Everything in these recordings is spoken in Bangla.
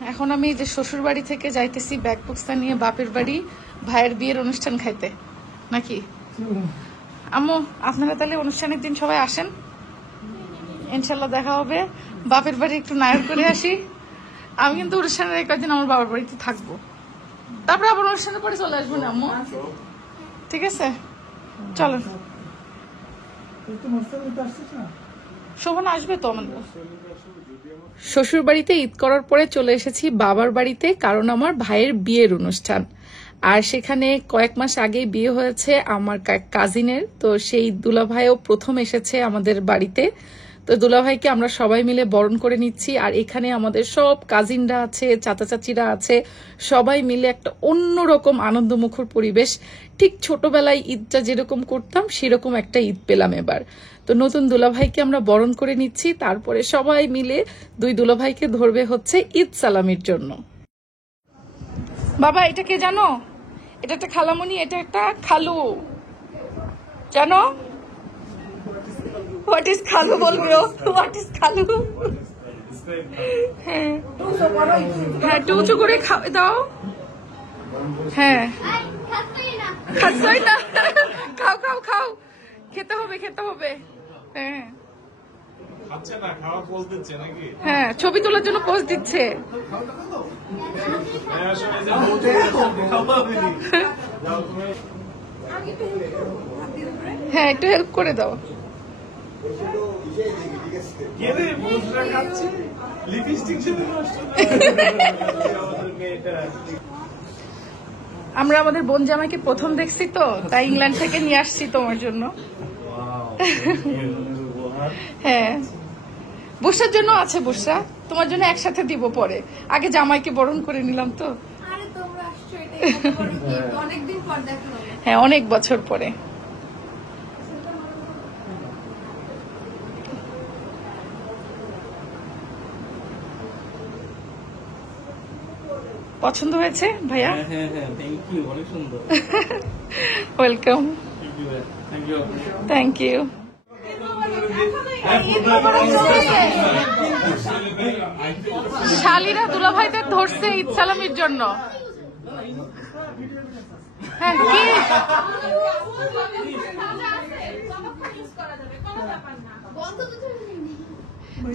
এখন আমি যে শ্বশুর বাড়ি থেকে যাইতেছি ব্যাগ বক্সটা নিয়ে বাপের বাড়ি ভাইয়ের বিয়ের অনুষ্ঠান খাইতে নাকি আম্মু আপনারা তাহলে অনুষ্ঠানের দিন সবাই আসেন ইনশাল্লাহ দেখা হবে বাপের বাড়ি একটু নায়ক করে আসি আমি কিন্তু অনুষ্ঠানের কয়েকদিন আমার বাবার বাড়িতে থাকবো তারপরে আবার অনুষ্ঠানের পরে চলে আসবো না আম্মু ঠিক আছে চলেন শোভনা আসবে তো আমাদের শ্বশুর বাড়িতে ঈদ করার পরে চলে এসেছি বাবার বাড়িতে কারণ আমার ভাইয়ের বিয়ের অনুষ্ঠান আর সেখানে কয়েক মাস আগে বিয়ে হয়েছে আমার কাজিনের তো সেই দুলাভাইও প্রথম এসেছে আমাদের বাড়িতে তো দুলাভাইকে আমরা সবাই মিলে বরণ করে নিচ্ছি আর এখানে আমাদের সব কাজিনরা আছে চাচা চাচিরা আছে সবাই মিলে একটা অন্যরকম আনন্দমুখর পরিবেশ ঠিক ছোটবেলায় ঈদটা যেরকম করতাম সেরকম একটা ঈদ পেলাম এবার তো নতুন দুলাভাইকে আমরা বরণ করে নিচ্ছি তারপরে সবাই মিলে দুই দুলাভাইকে ধরবে হচ্ছে ঈদ সালামির জন্য বাবা এটা কে জানো এটা একটা খালামণি এটা একটা খালু জানো হোয়াট ইজ খালু বলবে হোয়াট ইজ খালু হ্যাঁ হ্যাঁ একটু উঁচু করে দাও হ্যাঁ খাচ্ছই না খাও খাও খাও খেতে হবে হ্যাঁ হ্যাঁ ছবি তোলার জন্য পোজ দিচ্ছে হ্যাঁ একটু হেল্প করে দাও আমরা আমাদের বোন জামাইকে প্রথম দেখছি তো তাই ইংল্যান্ড থেকে নিয়ে আসছি তোমার জন্য হ্যাঁ বর্ষার জন্য আছে বর্ষা তোমার জন্য একসাথে দিব পরে আগে জামাইকে বরণ করে নিলাম তো হ্যাঁ অনেক বছর পরে পছন্দ হয়েছে ভাইয়া ওয়েলকাম থ্যাংক ইউ শালিরা দুলাভাইদের ধরছে ঈদ সালামির জন্য হ্যাঁ কি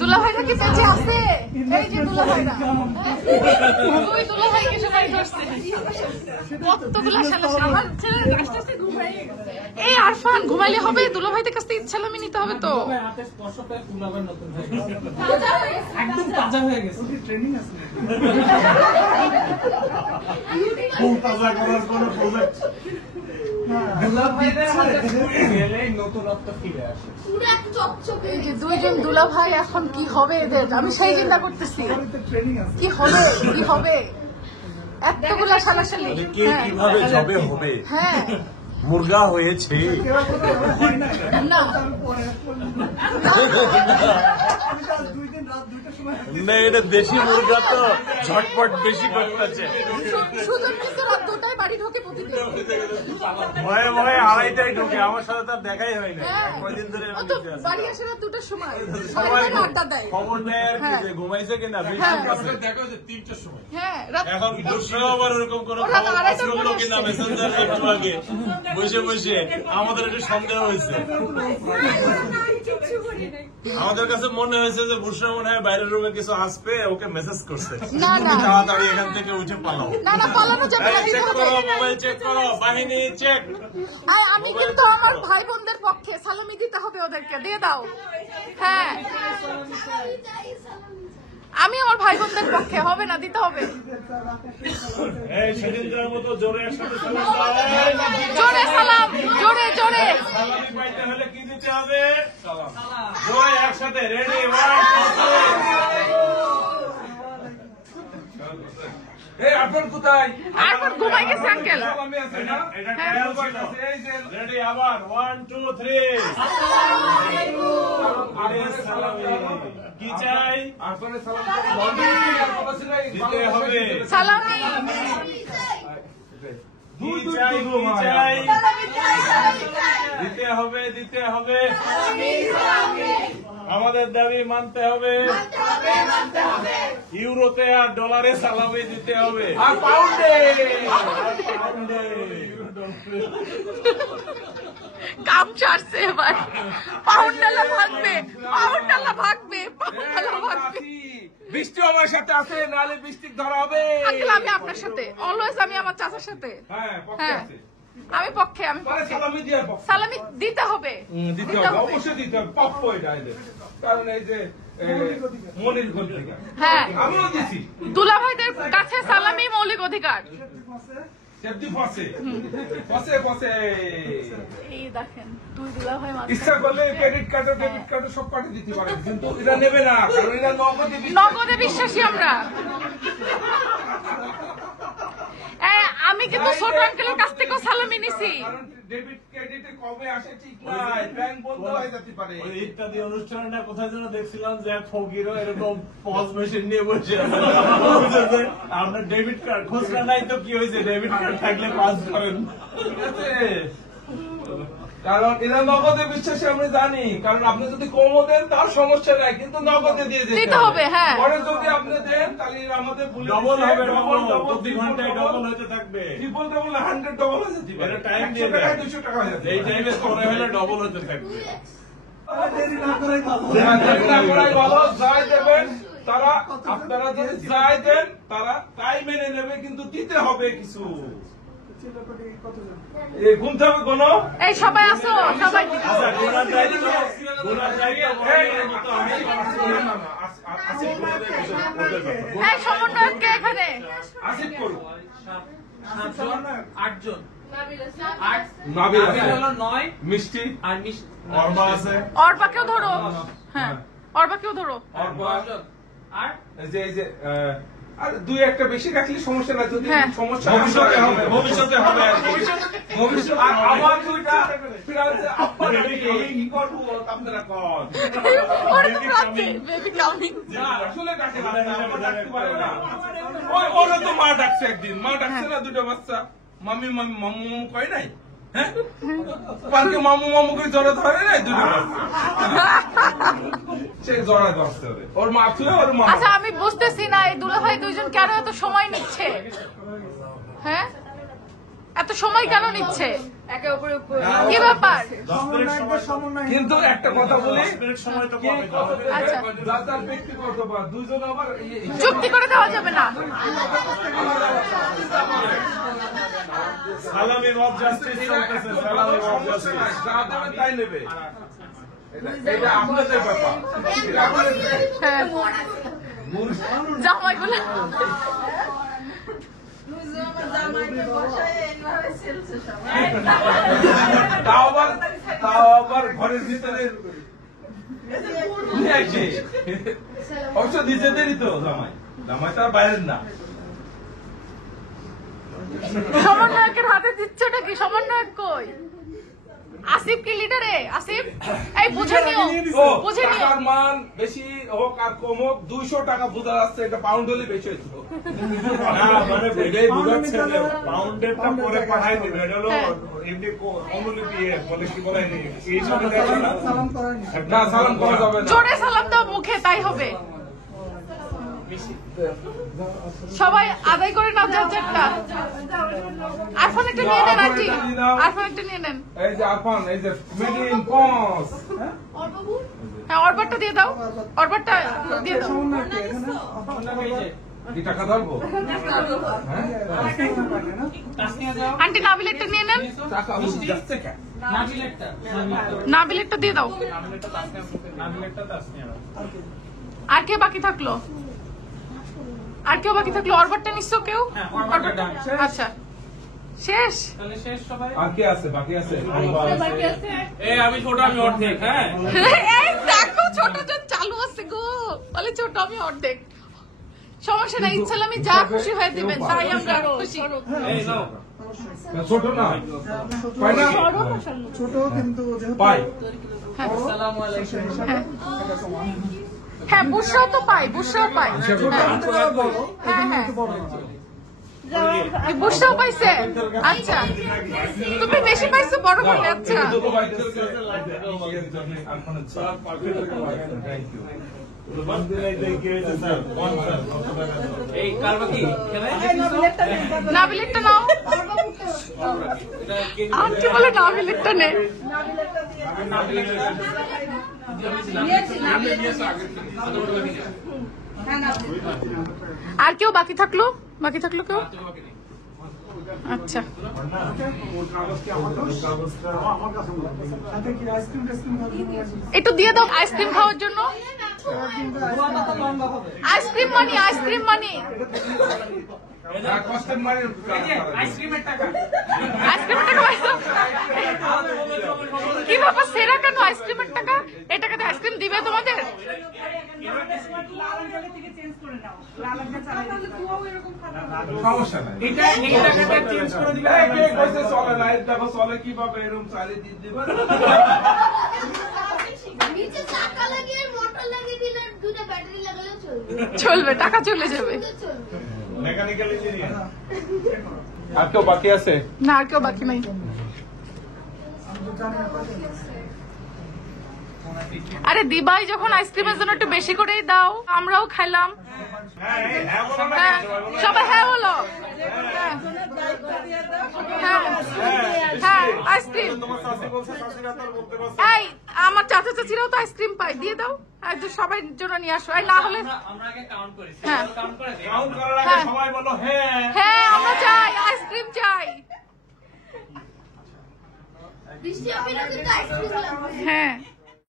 দুলাভাইরা কি বেঁচে আছে এই যে দুলাভাইরা ওই দুলাভাইকে সবাই ধরছে কতগুলা শালা আমার ছেলে আস্তে আস্তে ঘুমাইয়ে গেছে এই আরফান ঘুমাইলে হবে দুলাভাইদের কাছ থেকে ঈদ সালামি নিতে হবে তো হাতে স্পর্শ করে দুলাভাই নতুন হয়ে গেছে একদম তাজা হয়ে গেছে ট্রেনিং আছে খুব তাজা করার কোনো প্রজেক্ট দুইজন দুলাভাই এখন কি হবে এদের আমি সেই চিন্তা করতেছি কি হবে এতগুলা সালাসালি কিভাবে হবে হ্যাঁ মুরগা হয়েছে না না এটা দেশি মুরগা তো ঝটপট বেশি করতেছে ভয়ে ভয়ে আড়াইটাই ঢুকে আমার সাথে তার দেখাই হয় না কয়দিন ধরে খবর নেয় আর কি যে ঘুমাইছে কিনা দেখা হচ্ছে 3টার সময় এখন দুপুরে আবার ওরকম কোন খবর কিনা মেসেঞ্জার একটু আগে বসে বসে আমাদের একটু সন্দেহ হয়েছে আমাদের কাছে মনে হয়েছে যে বুসরা মনে হয় বাইরের রুমে কিছু আসবে ওকে মেসেজ করছে তাড়াতাড়ি এখান থেকে উঠে পালাও চেক করো মোবাইল চেক করো বাহিনী চেক আমি কিন্তু আমার ভাই বোনদের পক্ষে সালামি দিতে হবে ওদেরকে দিয়ে দাও হ্যাঁ আমি আমার ভাই বোনদের পক্ষে হবে না দিতে হবে সেদিনকার মতো জোরে সালাম জোরে সালামি পাইতে হলে কি দিতে হবে সালাম জোরে একসাথে রেডি 1 2 3 আপনার কোথায় আর ঘুমাই গেছে আঙ্কেল এটা ট্রায়াল ছিল রেডি আবার 1 2 3 আসসালামু আলাইকুম সালামি কি চাই আপনার সালাম দিতে হবে সালামি দিতে হবে সালামি আমাদের দাবি মানতে হবে, ইউরোতে আর ডলারে সালামি দিতে হবে, আর পাউন্ডে কাম ছাড়ছে এবার। পাউন্ডালা ভাগবে, পাউন্ডালা ভাগবে, পাউন্ডালা ভাগবে। বৃষ্টি আমার সাথে আছে, নালে বৃষ্টি ধরা হবে। আঙ্কেল আমি আপনার সাথে, অলওয়েজ আমি আমার চাচার সাথে। হ্যাঁ, পক্ষে হ্যাঁ আছে। আমি পক্ষে, আমি মানে পক্ষে। সালামি দেওয়ার পক্ষে। সালামি দিতে হবে, দিতে হবে, অবশ্যই দিতে হবে, প্রাপ্য এটা এদের। কারণ এই যে মনির পত্রিকা, হ্যাঁ আমিও দিছি। দুলাভাইদের কাছে সালামি মৌলিক অধিকার। সেফটি ফসে ফসে ফসে এই দেখেন দুই দুলাভাই ইচ্ছা করলে ক্রেডিট কার্ড ডেবিট কার্ড সব পাঠিয়ে দিতে পারে, কিন্তু এরা নেবে না, কারণ এরা নগদে বিশ্বাসী আমরা। আমি কিন্তু ছোট আঙ্কেলের কাছ থেকেও সালামি নিছি। ডেবিট ক্রেডিটে কমে আসে ঠিক নাই, ব্যাংক বন্ধ হয়ে যেতে পারে। ওই ইত্যাদি অনুষ্ঠানে না কোথায় যেন দেখছিলাম যে এক ফকিরও এরকম পজ মেশিন নিয়ে বসে আছে। আপনার ডেবিট কার্ড খুচরা নাই তো কি হয়েছে, ডেবিট কার্ড থাকলে পাস করেন। ঠিক আছে, কারণ এরা নগদে বিশ্বাসী আমরা জানি, কারণ আপনি যদি কমও দেন তার সমস্যা নাই, কিন্তু নগদে দিয়ে দিতে হবে। হ্যাঁ পরে যদি আপনি দেন তাহলে আমাদের ডবল হবে, প্রতি ঘন্টায় ডবল হতে থাকবে, ট্রিপল ডবল 100 ডবল হয়ে যেতে পারে, টাইম দিয়ে 200 টাকা হয়ে যাবে, এই টাইমে পরে হলে ডবল হতে থাকবে। দেরি না করাই ভালো। যাই দেবেন তারা, আপনারা যদি যাই দেন তারা তাই মেনে নেবে, কিন্তু দিতে হবে কিছু। গুনতে হবে কোন, এই সবাই আসো, সবাই আচ্ছা গোনার দায়িত্ব, গোনার দায়িত্ব মতো আমি এই সমন্বয়ককে এখানে আসিফ করুন। 8 জন, নাবিল হলো 9 মিষ্টি আর অর্বা আছে, অর্বাকেও ধরো। হ্যাঁ অর্বাকেও ধরো। আর এই যে আর দুই একটা বেশি রাখলে সমস্যা না, যদি হ্যাঁ। সমস্যা ভবিষ্যতে হবে, ভবিষ্যতে হবে আর কি। ভবিষ্যৎ আবার দুইটা ফিরান্সে আপনারা কি করবো আপনারা কর ওরে তো কাছে বেবি কামিং। না আসলে ডাকে না, আবার ডাকতে পারে না। ওই ওরা তো মা ডাকছে একদিন, মা ডাকছে না দুটো বাচ্চা, মামি মামি মামু মামু কয় নাই, হ্যাঁ পার্কে মামু মামু করে জড়া ধরে নাই দুটো বাচ্চা, সে জড়া ধরতে হবে ওর মা ছিল ওর মা। আচ্ছা আমি বুঝতেছি না এই দুলাভাই দুইজন কেন এত সময় নিচ্ছে। হ্যাঁ এত সময় কেন নিচ্ছে, একে অপরের উপর কি ব্যাপার? 10 মিনিট সময়, কিন্তু একটা কথা বলি, 10 মিনিট সময় তো কমে যাবে। আচ্ছা। যার যার ব্যক্তিগত বা দুইজন আবার চুক্তি করে দেওয়া যাবে না। সালামি অফ জাস্টিস চলতেছে, সালামি অফ জাস্টিস। যা দেবে তাই নেবে, এটা আপনাদের ব্যাপার, এটা আপনাদের। হ্যাঁ জামাইগুলো তাও আবার ঘরের ভিতরে নিয়ে আসে। অবশ্য নিজেদেরই তো জামাই, জামাই তো আর বাইরের না। সমন্বয়কের হাতে দিচ্ছটা কি? সমন্বয়ক কই? আসিফ কি লিডারে? আসিফ এই বুঝে নিও, ও, বুঝে নিও। টাকার মান বেশি হোক আর কম হোক, 200 টাকা বোঝা যাচ্ছে, এটা পাউন্ড হলে বেশি হইতো। না মানে এটাই বুঝাচ্ছে যে পাউন্ডেরটা পরে পাঠাই দিবে, এটা হলো হ্যাঁ। এমনি অনুলিপি বলে কি বলে এই জন্য না না সালাম করা যাবে না। জোরে সালাম দাও মুখে, তাই হবে। সবাই আদায় করে নাও যার যারটা। আরফান একটা নিয়ে নেন আন্টি, আরফান একটা নিয়ে নেন। এই যে আরফান, এই যে মিডিয়াম পস, হ্যাঁ অর্বারটা দিয়ে দাও, অর্বারটা দিয়ে দাও। কি টাকা ধরবো? আন্টি নাবিলেরটা নিয়ে নেন, টাকা যাচ্ছে কেন? নাবিলেরটা দিয়ে দাও। আর কে বাকি থাকলো? আর কেউ বাকি থাকলো? অর্বারটা নিশ্চয় কেউ? অর্বারটা আচ্ছা শেষ। তাহলে শেষ সবাই। আর কে আছে বাকি আছে? এই আমি ছোট, আমি অর্ধেক। হ্যাঁ এই দেখো ছোট জন চালু আছে গো, বলে ছোট আমি অর্ধেক। সমস্যা নাই, ইনশাআল্লাহ আমি যা খুশি হয়ে দিবেন তাই আমরা খুশি। এই নাও। ছোট না পাই না, ছোট কিন্তু যেহেতু পাই। আসসালামু আলাইকুম। হ্যাঁ বুসরাও তো পাই, বুসরাও পাই। ছোট কিন্তু বড়, হ্যাঁ এখানে হ্যাঁ একটু বড়। কি বুঝতেও পাইছে? আচ্ছা তুমি বেশি পাইছো বড় বলে। আচ্ছা এই কার বাকি এখানে না বিলেটটা নাও। আন্টি বলে না বিলেটটা নে। আর কেউ বাকি থাকলো? বাকি থাকলো কেউ? আচ্ছা সাথে কি আইসক্রিম টাইসক্রিম খাবেন? একটু দিয়ে দাও আইসক্রিম খাওয়ার জন্য। আইসক্রিম মানি, আইসক্রিম মানি, কষ্টের মারি আইসক্রিমের টাকা আইসক্রিমের টাকা পাইছো? কি বাবা সেরা কেন আইসক্রিমের টাকা? এই টাকাতে আইসক্রিম দিবে তোমাদের? সমস্যা নাই এটা এই টাকাটা চেঞ্জ করে দিবে কে কইছে চলে না দেখো চলে কিভাবে এরকম চালিয়ে দিয়ে দিবা নিচে চাকা লাগিয়ে মোটর লাগিয়ে দিলে দুটো ব্যাটারি লাগালে চলবে। চলবে, টাকা চলে যাবে। চলবে। মেকানিক্যাল ইঞ্জিনিয়ার আর কেউ বাকি আছে না আর কেউ বাকি নাই। আরে দিবাই যখন আইসক্রিমের জন্য একটু বেশি করেই দাও, আমরাও খাইলাম। হ্যাঁ, সবাই হ্যাঁ বলো। হ্যাঁ হ্যাঁ আইসক্রিম। এই আমার চাচা চাচিরাও তো আইসক্রিম পায়, দিয়ে দাও। একদম সবাই জন্য নিয়ে আসো। এই না হলে আমরা আগে কাউন্ট করি হ্যাঁ কাউন্ট করে দেই কাউন্ট করার আগে সবাই বলো হ্যাঁ। হ্যাঁ আমরা চাই আইসক্রিম চাই। বৃষ্টি হবে না কিন্তু আইসক্রিম লাগবে। হ্যাঁ